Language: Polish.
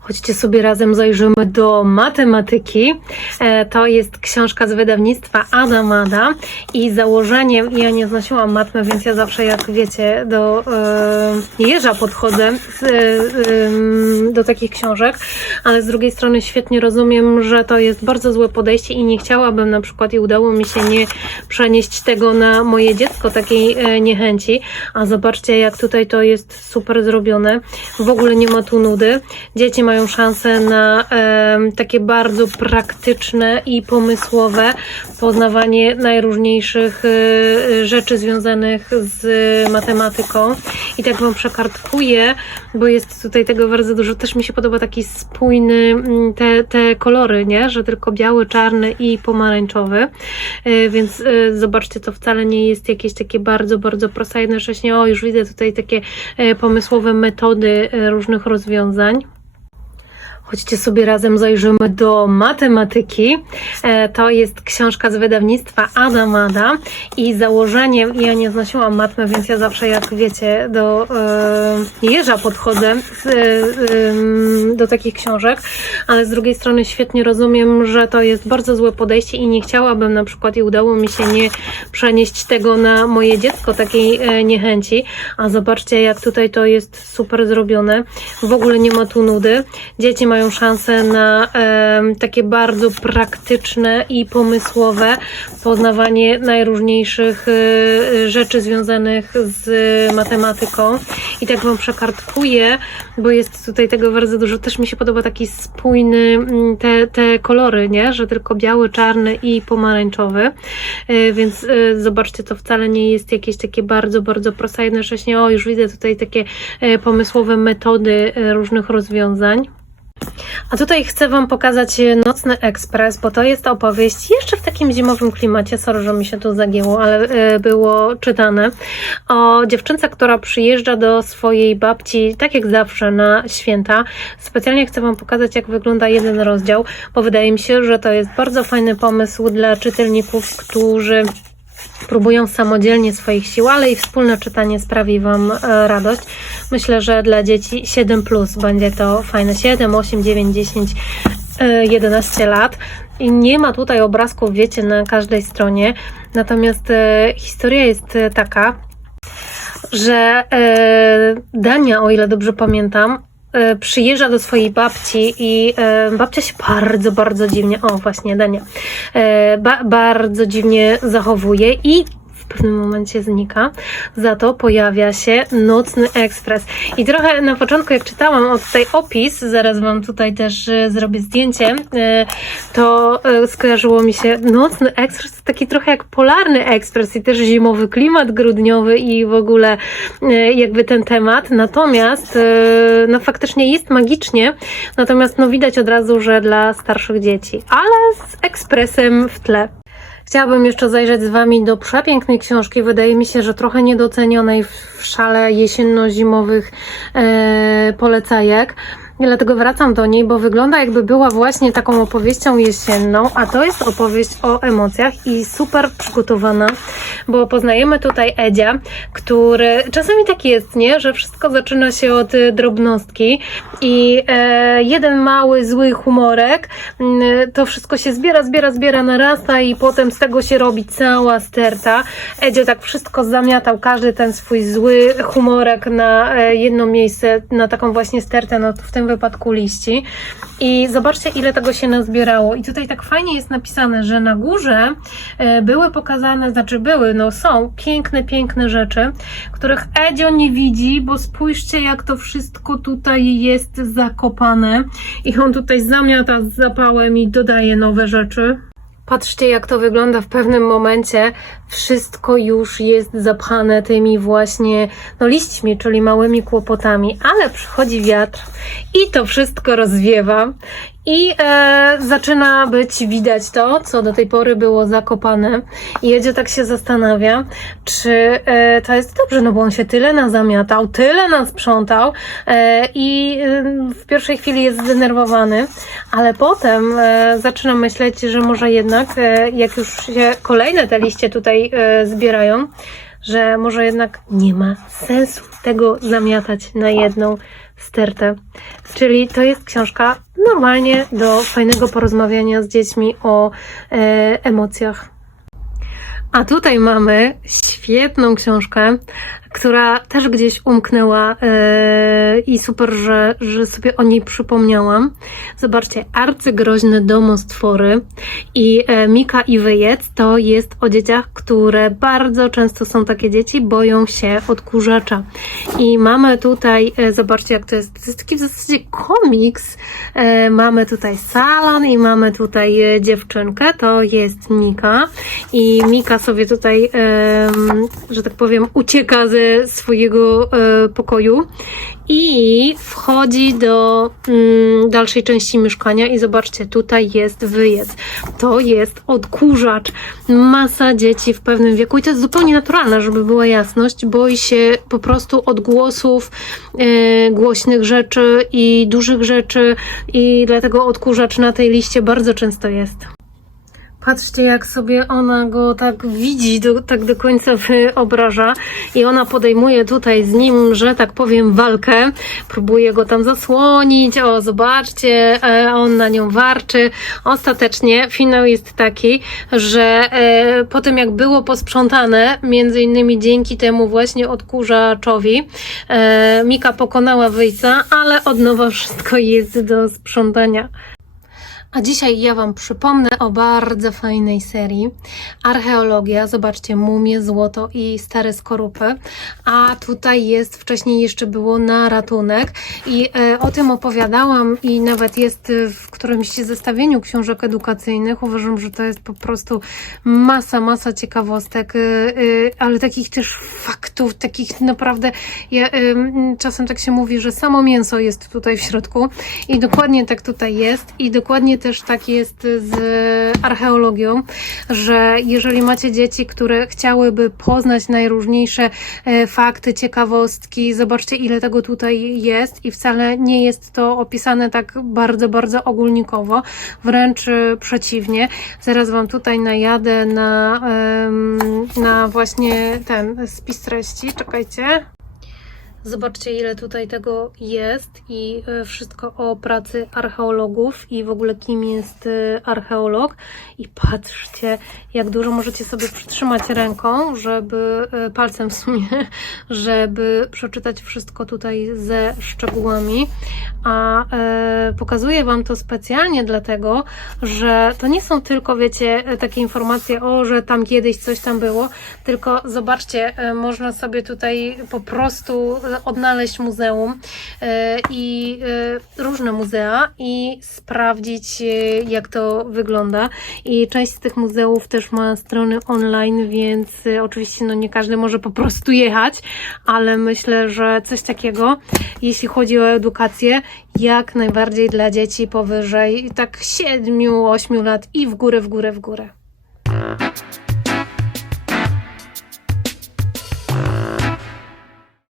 Chodźcie sobie razem zajrzymy do matematyki. E, To jest książka z wydawnictwa Adamada i założeniem, ja nie znosiłam matmy, więc ja zawsze jak wiecie do e, jeża podchodzę z, e, do takich książek, ale z drugiej strony świetnie rozumiem, że to jest bardzo złe podejście i nie chciałabym na przykład i udało mi się nie przenieść tego na moje dziecko, takiej e, niechęci, a zobaczcie jak tutaj to jest super zrobione. W ogóle nie ma tu nudy. Dzieci mają szansę na em, takie bardzo praktyczne i pomysłowe poznawanie najróżniejszych e, e, rzeczy związanych z matematyką. I tak Wam przekartkuję, bo jest tutaj tego bardzo dużo. Też mi się podoba taki spójny, mm, te, te kolory, nie? Że tylko biały, czarny i pomarańczowy. E, Więc e, zobaczcie, to wcale nie jest jakieś takie bardzo, bardzo proste. Jednocześnie, o, już widzę tutaj takie e, pomysłowe metody e, różnych rozwiązań. Chodźcie sobie razem zajrzymy do matematyki. E, To jest książka z wydawnictwa Adamada i założeniem, ja nie znosiłam matmy, więc ja zawsze jak wiecie do e, jeża podchodzę e, do takich książek, ale z drugiej strony świetnie rozumiem, że to jest bardzo złe podejście i nie chciałabym na przykład i udało mi się nie przenieść tego na moje dziecko, takiej niechęci, a zobaczcie jak tutaj to jest super zrobione. W ogóle nie ma tu nudy. Dzieci mają szansę na em, takie bardzo praktyczne i pomysłowe poznawanie najróżniejszych e, rzeczy związanych z matematyką. I tak Wam przekartkuję, bo jest tutaj tego bardzo dużo. Też mi się podoba taki spójny, mm, te, te kolory, nie? Że tylko biały, czarny i pomarańczowy. E, Więc e, zobaczcie, to wcale nie jest jakieś takie bardzo, bardzo proste. Jednocześnie, o, już widzę tutaj takie e, pomysłowe metody różnych rozwiązań. A tutaj chcę Wam pokazać e, Nocny Ekspres, bo to jest opowieść jeszcze w takim zimowym klimacie, sorry, że mi się tu zagięło, ale e, było czytane, o dziewczynce, która przyjeżdża do swojej babci, tak jak zawsze, na święta. Specjalnie chcę Wam pokazać, jak wygląda jeden rozdział, bo wydaje mi się, że to jest bardzo fajny pomysł dla czytelników, którzy próbują samodzielnie swoich sił, ale i wspólne czytanie sprawi Wam e, radość. Myślę, że dla dzieci 7 plus będzie to fajne. 7, 8, 9, 10, e, 11 lat. I nie ma tutaj obrazków, wiecie, na każdej stronie. Natomiast e, historia jest e, taka, że Dania, o ile dobrze pamiętam, przyjeżdża do swojej babci i e, babcia się bardzo, bardzo dziwnie, o właśnie Dania, e, ba, bardzo dziwnie zachowuje i w pewnym momencie znika. Za to pojawia się Nocny Ekspres. I trochę na początku, jak czytałam od tej opis, zaraz Wam tutaj też e, zrobię zdjęcie, e, to e, skojarzyło mi się Nocny Ekspres, to taki trochę jak Polarny Ekspres i też zimowy klimat grudniowy i w ogóle jakby ten temat. Natomiast no faktycznie jest magicznie, natomiast no widać od razu, że dla starszych dzieci, ale z ekspresem w tle. Chciałabym jeszcze zajrzeć z Wami do przepięknej książki. Wydaje mi się, że trochę niedocenionej w szale jesienno-zimowych e, polecajek. I dlatego wracam do niej, bo wygląda jakby była właśnie taką opowieścią jesienną, a to jest opowieść o emocjach i super przygotowana, bo poznajemy tutaj Edzia, który czasami tak jest, nie? Że wszystko zaczyna się od y, drobnostki i e, jeden mały, zły humorek, mm, to wszystko się zbiera, zbiera, zbiera, narasta i potem z tego się robi cała sterta. Edzio tak wszystko zamiatał, każdy ten swój zły humorek na e, jedno miejsce, na taką właśnie stertę, no w tym wypadku liści. I zobaczcie, ile tego się nazbierało. I tutaj tak fajnie jest napisane, że na górze e, były pokazane, znaczy były, no są piękne, piękne rzeczy, których Edzio nie widzi, bo spójrzcie, jak to wszystko tutaj jest zakopane. I on tutaj zamiata z zapałem i dodaje nowe rzeczy. Patrzcie, jak to wygląda w pewnym momencie. Wszystko już jest zapchane tymi właśnie no, liśćmi, czyli małymi kłopotami, ale przychodzi wiatr i to wszystko rozwiewa. I e, zaczyna być widać to, co do tej pory było zakopane. I jedzie tak się zastanawia, czy e, to jest dobrze, no bo on się tyle nazamiatał, tyle nasprzątał e, i e, w pierwszej chwili jest zdenerwowany, ale potem e, zaczyna myśleć, że może jednak, e, jak już się kolejne te liście tutaj e, zbierają, że może jednak nie ma sensu tego zamiatać na jedną stertę. Czyli to jest książka normalnie do fajnego porozmawiania z dziećmi o e, emocjach. A tutaj mamy świetną książkę, która też gdzieś umknęła e, i super, że, że sobie o niej przypomniałam. Zobaczcie, arcygroźne domostwory i e, Mika i Wyjec to jest o dzieciach, które bardzo często są takie dzieci, boją się odkurzacza. I mamy tutaj, e, zobaczcie jak to jest, to jest taki w zasadzie komiks. E, mamy tutaj salon i mamy tutaj e, dziewczynkę, to jest Mika i Mika sobie tutaj, em, że tak powiem, ucieka ze swojego e, pokoju i wchodzi do mm, dalszej części mieszkania i zobaczcie, tutaj jest wyjazd. To jest odkurzacz. Masa dzieci w pewnym wieku i to jest zupełnie naturalne, żeby była jasność. Boi się po prostu odgłosów, e, głośnych rzeczy i dużych rzeczy i dlatego odkurzacz na tej liście bardzo często jest. Patrzcie, jak sobie ona go tak widzi, do, tak do końca wyobraża i ona podejmuje tutaj z nim, że tak powiem, walkę. Próbuje go tam zasłonić, o zobaczcie, e, on na nią warczy. Ostatecznie finał jest taki, że e, po tym jak było posprzątane, między innymi dzięki temu właśnie odkurzaczowi, e, Mika pokonała wyjca, ale od nowa wszystko jest do sprzątania. A dzisiaj ja Wam przypomnę o bardzo fajnej serii. Archeologia, zobaczcie, mumie, złoto i stare skorupy. A tutaj jest, wcześniej jeszcze było na ratunek i e, o tym opowiadałam i nawet jest w którymś zestawieniu książek edukacyjnych. Uważam, że to jest po prostu masa, masa ciekawostek, e, e, ale takich też faktów, takich naprawdę, ja, e, czasem tak się mówi, że samo mięso jest tutaj w środku i dokładnie tak tutaj jest i dokładnie też tak jest z archeologią, że jeżeli macie dzieci, które chciałyby poznać najróżniejsze e, fakty, ciekawostki, zobaczcie ile tego tutaj jest i wcale nie jest to opisane tak bardzo, bardzo ogólnikowo, wręcz e, przeciwnie. Zaraz Wam tutaj najadę na, na właśnie ten spis treści, czekajcie. Zobaczcie, ile tutaj tego jest i e, wszystko o pracy archeologów i w ogóle kim jest e, archeolog. I patrzcie, jak dużo możecie sobie przytrzymać ręką, żeby e, palcem w sumie, żeby przeczytać wszystko tutaj ze szczegółami. A e, pokazuję Wam to specjalnie dlatego, że to nie są tylko, wiecie, takie informacje, o, że tam kiedyś coś tam było, tylko zobaczcie, można sobie tutaj po prostu odnaleźć muzeum e, i e, różne muzea i sprawdzić, e, jak to wygląda. I część z tych muzeów też ma strony online, więc oczywiście no nie każdy może po prostu jechać, ale myślę, że coś takiego, jeśli chodzi o edukację, jak najbardziej dla dzieci powyżej tak 7-8 lat i w górę, w górę, w górę.